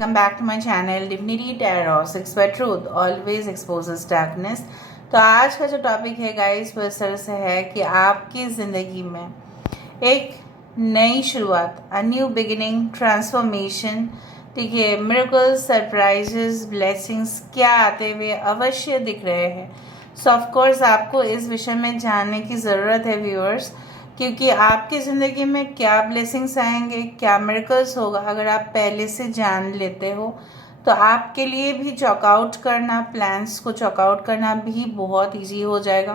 welcome back to my channel Divinity Tarot 6 by Truth always exposes darkness। तो आज का जो टॉपिक है गाइस वो इस तरह से है कि आपकी ज़िंदगी में एक नई शुरुआत, अ न्यू बिगिनिंग, ट्रांसफॉर्मेशन, ठीक है, मिरेकल्स, सरप्राइजेस, ब्लेसिंग्स क्या आते हुए अवश्य दिख रहे हैं। सो ऑफ कोर्स आपको इस विषय में जानने की ज़रूरत है व्यूअर्स, क्योंकि आपकी ज़िंदगी में क्या ब्लेसिंग्स आएंगे, क्या मिरेकल्स होगा। अगर आप पहले से जान लेते हो तो आपके लिए भी चॉकआउट करना, प्लान्स को चॉकआउट करना भी बहुत इजी हो जाएगा।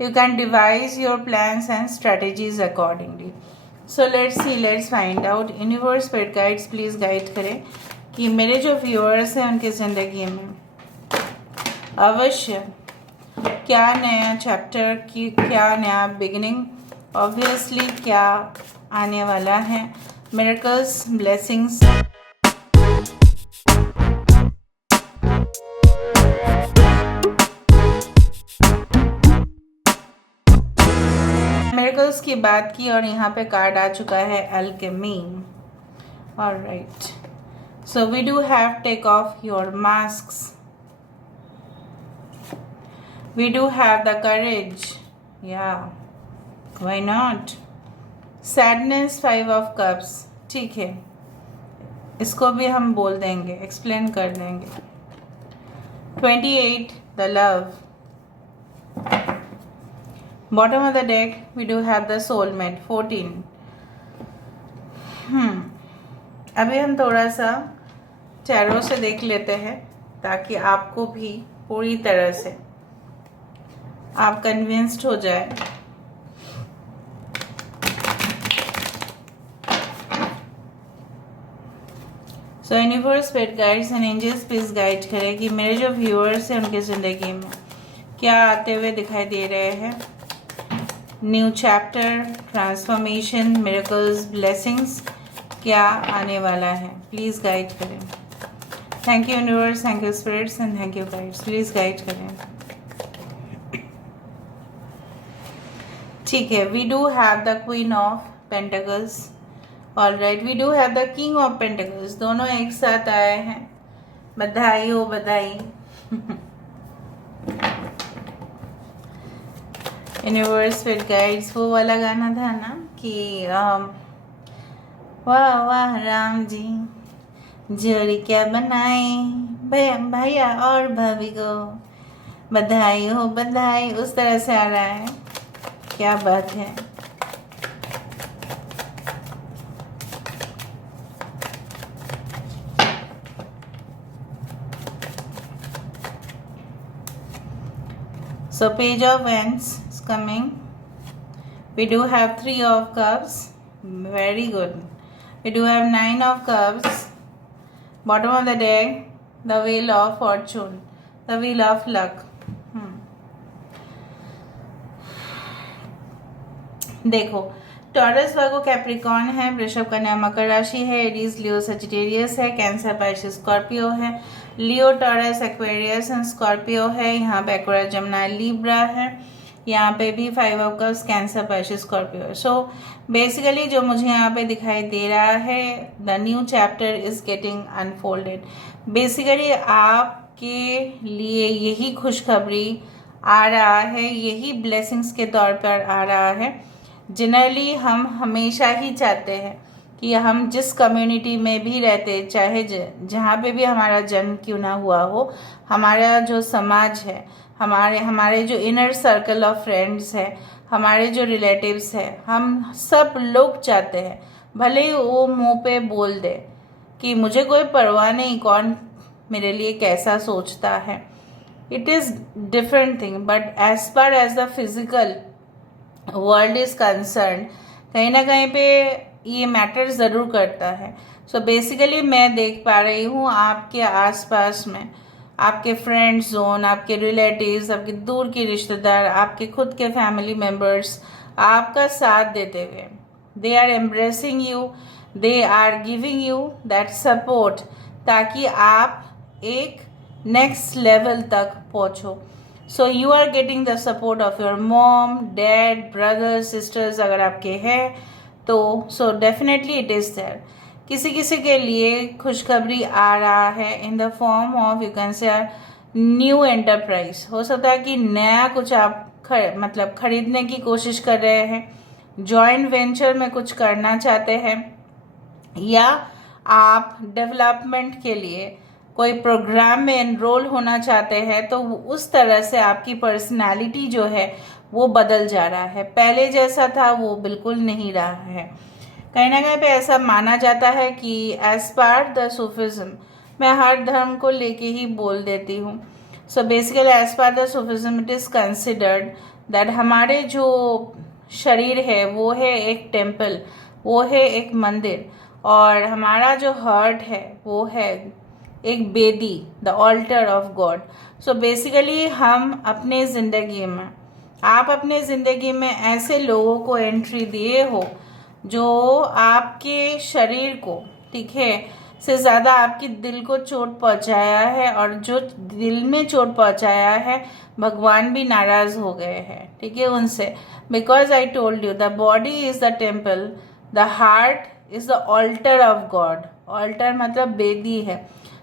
You can devise your plans and strategies accordingly. So let's see, let's find out. Universe spirit guides please guide करें कि मेरे जो व्यूअर्स हैं उनकी ज़िंदगी में अवश्य क्या नया चैप्टर की, क्या नया बिगिनिंग, ऑब्वियसली क्या आने वाला है, मिरेकल्स, ब्लेसिंग्स। मिरेकल्स की बात की और यहाँ पे कार्ड आ चुका है alchemy. Alright, so we do have take off your masks, we do have the courage, या Why not? Sadness, 5 of Cups, ठीक है, इसको भी हम बोल देंगे, एक्सप्लेन कर देंगे। 28, the love. Bottom of the deck, we do have the soulmate, 14. अभी हम थोड़ा सा टैरो से देख लेते हैं ताकि आपको भी पूरी तरह से आप कन्विंस्ड हो जाए। So universe, spirit guides and angels please guide करें कि मेरे जो व्यूअर्स हैं उनकी ज़िंदगी में क्या आते हुए दिखाई दे रहे हैं। New chapter, transformation, miracles, blessings क्या आने वाला है, प्लीज़ गाइड करें। Thank you universe, thank you spirits and thank you guides, please guide करें। ठीक है, we do have the queen of pentacles. Alright, we do have the king of pentacles, दोनों एक साथ आए हैं। बधाई हो, बधाई। यूनिवर्स स्पिरिट गाइड्स, वो वाला गाना था ना कि वाह वाह राम जी जोड़ी क्या बनाए भैया और भाभी को, बधाई हो बधाई, उस तरह से आ रहा है। क्या बात है। So page of wands is coming. We do have 3 of cups. Very good. We do have 9 of cups. Bottom of the deck, the wheel of fortune, the wheel of luck. देखो, टॉरस, वर्गो, Capricorn है, वृषभ, कन्या, मकर राशि है, Aries, लियो, Sagittarius है, cancer, Pisces, Scorpio है, लियो, taurus, Aquarius and Scorpio है। यहाँ पे एक्वेरियस, जमुना, लिब्रा है। यहाँ पे भी 5 of cups, cancer, Pisces, Scorpio. So basically जो मुझे यहाँ पे दिखाई दे रहा है, the new chapter is getting unfolded. Basically आपके लिए यही खुशखबरी आ रहा है, यही ब्लेसिंग्स के तौर पर आ रहा है। जनरली हम हमेशा ही चाहते हैं कि हम जिस कम्युनिटी में भी रहते, चाहे जहाँ पे भी हमारा जन्म क्यों ना हुआ हो, हमारा जो समाज है, हमारे जो इनर सर्कल ऑफ फ्रेंड्स है, हमारे जो रिलेटिव्स है, हम सब लोग चाहते हैं, भले ही वो मुंह पे बोल दे कि मुझे कोई परवाह नहीं कौन मेरे लिए कैसा सोचता है, it is different thing, but as far as the physical world is concern, कहीं ना कहीं पे ये मैटर ज़रूर करता है। सो बेसिकली मैं देख पा रही हूँ आपके आसपास में आपके फ्रेंड जोन, आपके रिलेटिव्स, आपके दूर के रिश्तेदार, आपके खुद के फैमिली मेम्बर्स आपका साथ देते हुए, they are embracing you, they are giving you that support, ताकि आप एक नेक्स्ट लेवल तक पहुँचो। So you are getting the support of your mom, dad, brothers, sisters अगर आपके हैं तो। So definitely it is there किसी किसी के लिए खुशखबरी आ रहा है in the form of you can say new enterprise. हो सकता है कि नया कुछ आप मतलब खरीदने की कोशिश कर रहे हैं, जॉइंट वेंचर में कुछ करना चाहते हैं, या आप डेवलपमेंट के लिए कोई प्रोग्राम में एनरोल होना चाहते हैं। तो उस तरह से आपकी पर्सनालिटी जो है वो बदल जा रहा है, पहले जैसा था वो बिल्कुल नहीं रहा है। कहीं ना कहीं पे ऐसा माना जाता है कि एज पर द सूफिज्म, मैं हर धर्म को लेके ही बोल देती हूँ। So basically as per the Sufism it is considered that हमारे जो शरीर है वो है एक टेम्पल, वो है एक मंदिर, और हमारा जो हार्ट है वो है एक Bedi, the altar of God. So basically हम अपने ज़िंदगी में, आप अपने ज़िंदगी में ऐसे लोगों को एंट्री दिए हो जो आपके शरीर को, ठीक है, से ज़्यादा आपके दिल को चोट पहुंचाया है, और जो दिल में चोट पहुंचाया है भगवान भी नाराज़ हो गए हैं, ठीक है, उनसे। Because I told you the body is the temple, the heart is the altar of God. Altar मतलब बेदी है।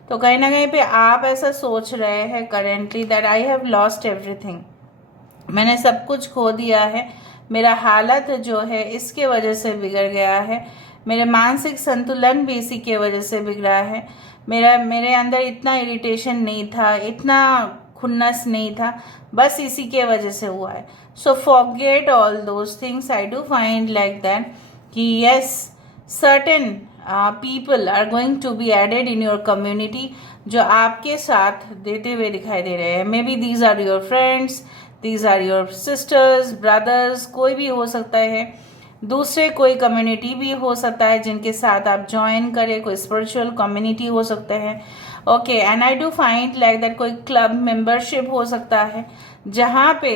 तो कहीं ना कहीं पे आप ऐसा सोच रहे हैं currently that I have lost everything, मैंने सब कुछ खो दिया है, मेरा हालत जो है इसके वजह से बिगड़ गया है, मेरे मानसिक संतुलन भी इसी के वजह से बिगड़ा है, मेरे अंदर इतना इरिटेशन नहीं था, इतना खुन्नस नहीं था, बस इसी के वजह से हुआ है। So forget all those things. I do find like that कि yes, certain people are going to be added in your community जो आपके साथ देते हुए दिखाई दे रहे हैं। Maybe these are your friends, these are your sisters, brothers, कोई भी हो सकता है, दूसरे कोई कम्युनिटी भी हो सकता है जिनके साथ आप ज्वाइन करें, कोई स्पिरिचुअल कम्युनिटी हो सकता है। Okay, and I do find like that कोई क्लब मेंबरशिप हो सकता है जहाँ पे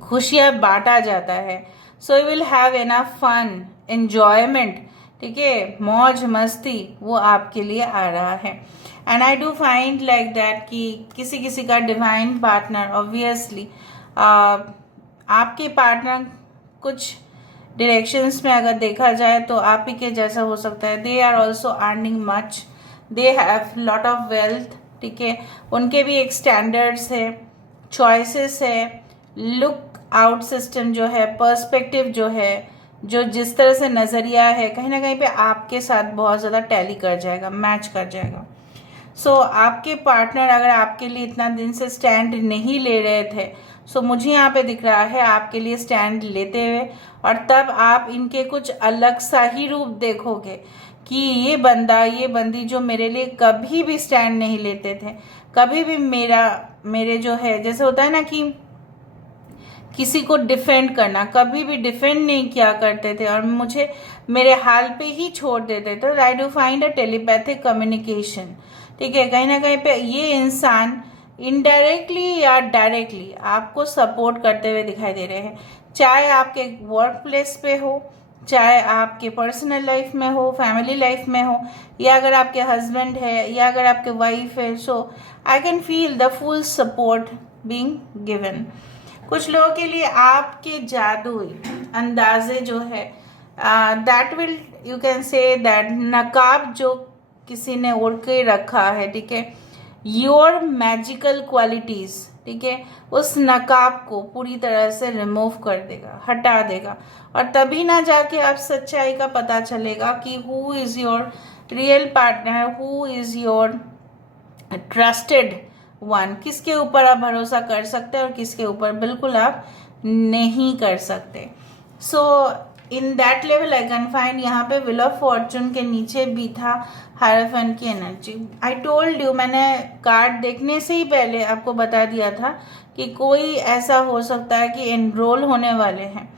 खुशियाँ बांटा जाता है। So you will have enough fun, enjoyment, ठीक है, मौज मस्ती वो आपके लिए आ रहा है। And I do find like that कि किसी किसी का डिवाइन पार्टनर ऑब्वियसली आपके पार्टनर कुछ डायरेक्शंस में अगर देखा जाए तो आप ही के जैसा हो सकता है। They are also earning much, they have lot of wealth, ठीक है, उनके भी एक स्टैंडर्ड्स है, चॉइसेस है, लुक आउट सिस्टम जो है, पर्सपेक्टिव जो है, जो जिस तरह से नज़रिया है, कहीं ना कहीं पे आपके साथ बहुत ज़्यादा टैली कर जाएगा, मैच कर जाएगा। सो आपके पार्टनर अगर आपके लिए इतना दिन से स्टैंड नहीं ले रहे थे, सो मुझे यहाँ पे दिख रहा है आपके लिए स्टैंड लेते हुए, और तब आप इनके कुछ अलग सा ही रूप देखोगे कि ये बंदा, ये बंदी जो मेरे लिए कभी भी स्टैंड नहीं लेते थे, कभी भी मेरे जो है, जैसे होता है ना कि किसी को डिफेंड करना, कभी भी डिफेंड नहीं किया करते थे और मुझे मेरे हाल पे ही छोड़ देते थे। आई do find a telepathic communication, ठीक है, कहीं ना कहीं पे ये इंसान इनडायरेक्टली या डायरेक्टली आपको सपोर्ट करते हुए दिखाई दे रहे हैं, चाहे आपके वर्क प्लेस पे हो, चाहे आपके पर्सनल लाइफ में हो, फैमिली लाइफ में हो, या अगर आपके हस्बैंड है या अगर आपके वाइफ है। So I can feel the full support being given. कुछ लोगों के लिए आपके जादुई अंदाजे जो है that will you can say that नकाब जो किसी ने ओढ़ के रखा है, ठीक है, योर मैजिकल क्वालिटीज, ठीक है, उस नकाब को पूरी तरह से रिमूव कर देगा, हटा देगा, और तभी ना जाके आप सच्चाई का पता चलेगा कि who is your real partner, who is your trusted one, किसके ऊपर आप भरोसा कर सकते हैं और किसके ऊपर बिल्कुल आप नहीं कर सकते। So in that level I can find, यहाँ पे व्हील ऑफ फॉर्चून के नीचे भी था हायराफेंट की एनर्जी। आई टोल्ड यू, मैंने कार्ड देखने से ही पहले आपको बता दिया था कि कोई ऐसा हो सकता है कि एनरोल होने वाले हैं।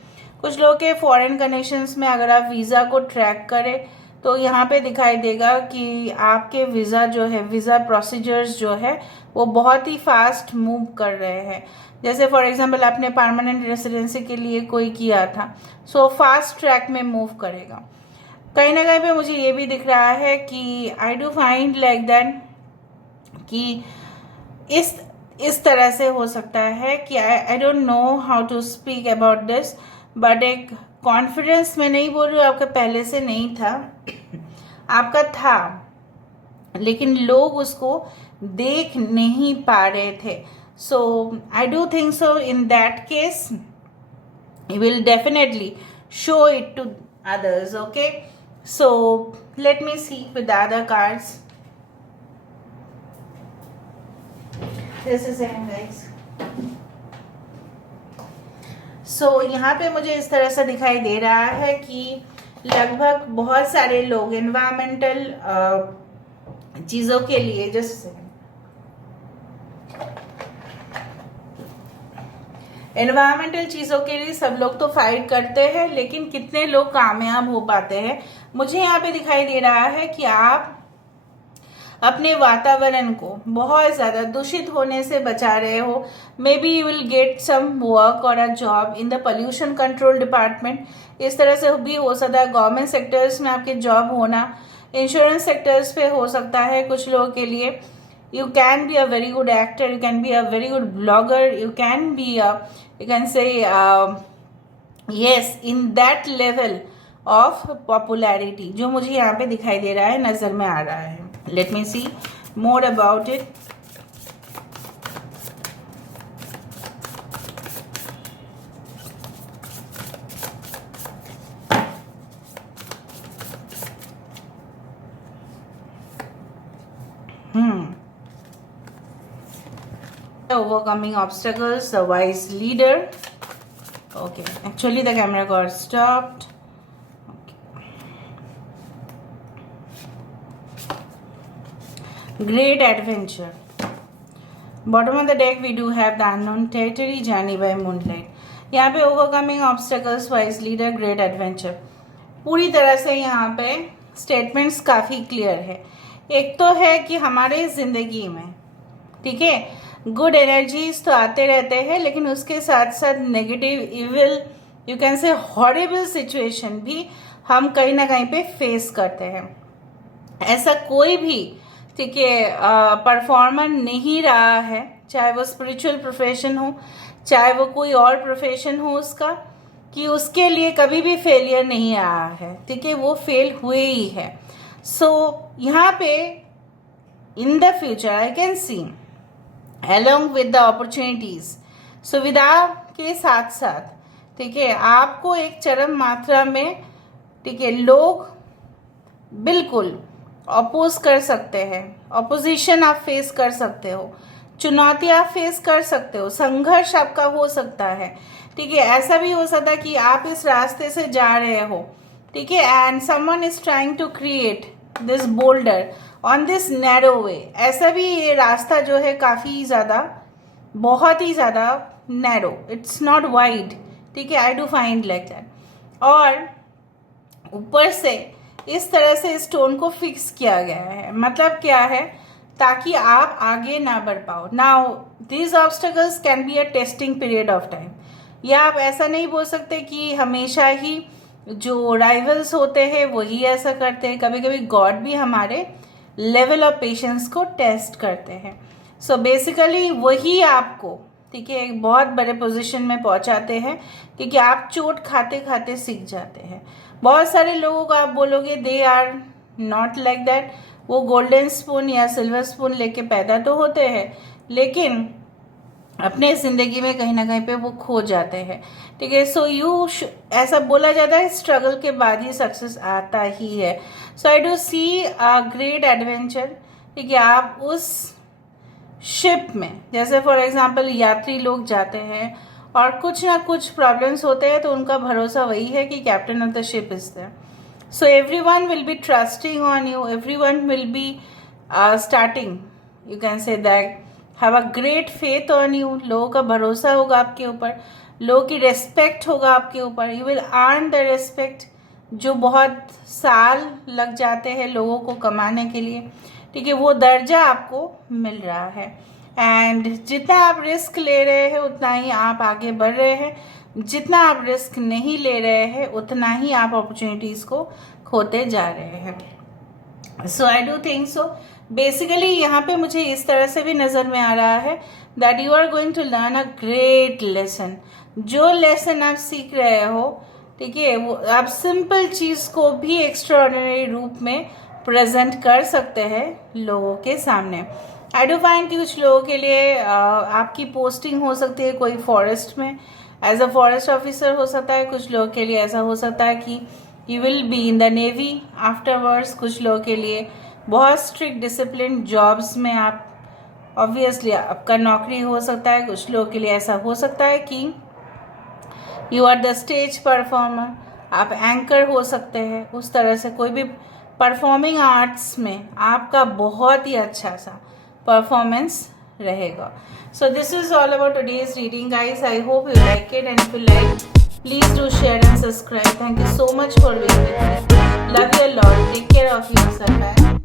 कुछ लोग के फॉरेन कनेक्शंस में अगर आप वीज़ा को ट्रैक करें तो यहाँ पे दिखाई देगा कि आपके वीज़ा जो है, वीज़ा प्रोसीजर्स जो है वो बहुत ही फास्ट मूव कर रहे हैं। जैसे फॉर एग्जांपल आपने परमानेंट रेसिडेंसी के लिए कोई किया था, सो फास्ट ट्रैक में मूव करेगा। कहीं ना कहीं पे मुझे ये भी दिख रहा है कि I do find like that कि इस तरह से हो सकता है कि I don't know how to speak about this, but एक कॉन्फिडेंस में नहीं बोल रही हूँ, आपका पहले से नहीं था, आपका था, लेकिन लोग उसको देख नहीं पा रहे थे. So I do think so in that case you will definitely show it to others. Okay, so let me see with the other cards. This is it guys. So यहाँ पे मुझे इस तरह से दिखाई दे रहा है कि लगभग बहुत सारे लोग एनवायरमेंटल चीज़ों के लिए एनवायरमेंटल चीज़ों के लिए सब लोग तो फाइट करते हैं, लेकिन कितने लोग कामयाब हो पाते हैं. मुझे यहाँ पे दिखाई दे रहा है कि आप अपने वातावरण को बहुत ज़्यादा दूषित होने से बचा रहे हो. Maybe you will get some work और a job in the pollution control department. इस तरह से भी हो सकता है. गवर्नमेंट सेक्टर्स में आपके जॉब होना, इंश्योरेंस सेक्टर्स पे हो सकता है कुछ लोगों के लिए. You can be a very good actor, you can be a very good blogger, you can be you can say yes in that level of popularity जो मुझे यहाँ पे दिखाई दे रहा है, नज़र में आ रहा है. Let me see more about it. Overcoming obstacles, the wise leader. Okay, actually the camera got stopped. Okay. Great adventure. Bottom of the deck we do have the unknown territory, journey by moonlight. यहाँ पे overcoming obstacles, wise leader, great adventure. पूरी तरह से यहाँ पे statements काफ़ी clear है. एक तो है कि हमारे ज़िंदगी में, ठीक है, गुड एनर्जीज तो आते रहते हैं, लेकिन उसके साथ साथ नेगेटिव, इविल, यू कैन से हॉरिबल सिचुएशन भी हम कहीं ना कहीं पे फेस करते हैं. ऐसा कोई भी, ठीक है, परफॉर्मर नहीं रहा है, चाहे वो स्पिरिचुअल प्रोफेशन हो, चाहे वो कोई और प्रोफेशन हो उसका, कि उसके लिए कभी भी फेलियर नहीं आया है. ठीक है, वो फेल हुए ही है. सो यहाँ पे in the future I can see along with the opportunities, सुविधा के साथ साथ, ठीक है, आपको एक चरम मात्रा में, ठीक है, लोग बिल्कुल अपोज कर सकते हैं. अपोजिशन आप फेस कर सकते हो, चुनौती आप फेस कर सकते हो, संघर्ष आपका हो सकता है. ठीक है, ऐसा भी हो सकता है कि आप इस रास्ते से जा रहे हो, ठीक है, and someone is trying to create this boulder on this narrow way. ऐसा भी ये रास्ता जो है काफ़ी ज़्यादा, बहुत ही ज़्यादा नैरो, इट्स नॉट वाइड. ठीक है, आई डू फाइंड लाइक दैट. और ऊपर से इस तरह से स्टोन को फिक्स किया गया है. मतलब क्या है, ताकि आप आगे ना बढ़ पाओ. Now these obstacles can be a testing period of time. या आप ऐसा नहीं बोल सकते कि हमेशा ही जो राइवल्स होते हैं वही ऐसा करते हैं. कभी कभी गॉड भी हमारे लेवल ऑफ पेशेंस को टेस्ट करते हैं. सो बेसिकली वही आपको, ठीक है, एक बहुत बड़े पोजीशन में पहुंचाते हैं, क्योंकि आप चोट खाते खाते सीख जाते हैं. बहुत सारे लोगों को आप बोलोगे they are not like that. वो गोल्डन स्पून या सिल्वर स्पून लेके पैदा तो होते हैं, लेकिन अपने ज़िंदगी में कहीं ना कहीं पे वो खो जाते हैं. ठीक है, सो ऐसा बोला जाता है स्ट्रगल के बाद ही सक्सेस आता ही है. So I do see a great adventure. ठीक है, आप उस शिप में, जैसे फॉर एग्जांपल यात्री लोग जाते हैं और कुछ ना कुछ प्रॉब्लम्स होते हैं, तो उनका भरोसा वही है कि captain of the ship is there. So everyone will be trusting on you, everyone will be starting, you can say that, have a great faith on you. लोगों का भरोसा होगा आपके ऊपर, लोगों की रेस्पेक्ट होगा आपके ऊपर. You will earn the respect जो बहुत साल लग जाते हैं लोगों को कमाने के लिए. ठीक है, वो दर्जा आपको मिल रहा है. एंड जितना आप रिस्क ले रहे हैं उतना ही आप आगे बढ़ रहे हैं. जितना आप रिस्क नहीं ले रहे हैं उतना ही आप अपॉर्चुनिटीज़ को खोते जा रहे हैं. So I do think so. Basically यहाँ पे मुझे इस तरह से भी नज़र में आ रहा है that you are going to learn a great lesson. जो लेसन आप सीख रहे हो, ठीक है, वो आप सिंपल चीज़ को भी एक्स्ट्राऑर्डिनरी रूप में प्रेजेंट कर सकते हैं लोगों के सामने। आई डू फाइंड कि कुछ लोगों के लिए आपकी पोस्टिंग हो सकती है कोई फॉरेस्ट में, एज अ फॉरेस्ट ऑफिसर हो सकता है। कुछ लोगों के लिए ऐसा हो सकता है कि you will be in the navy afterwards. कुछ लोगों के लिए बहुत स्ट्रिक्ट डिसिप्लिन जॉब्स में आप ऑब्वियसली आपका नौकरी हो सकता है। कुछ लोगों के लिए ऐसा हो सकता है कि you are the stage performer, आप एंकर हो सकते हैं। उस तरह से कोई भी परफॉर्मिंग आर्ट्स में आपका बहुत ही अच्छा सा परफॉर्मेंस रहेगा। So this is all about today's reading, guys. I hope you like it, and if you like, please do share and subscribe. Thank you so much for being with me. Love you a lot. Take care of yourself, and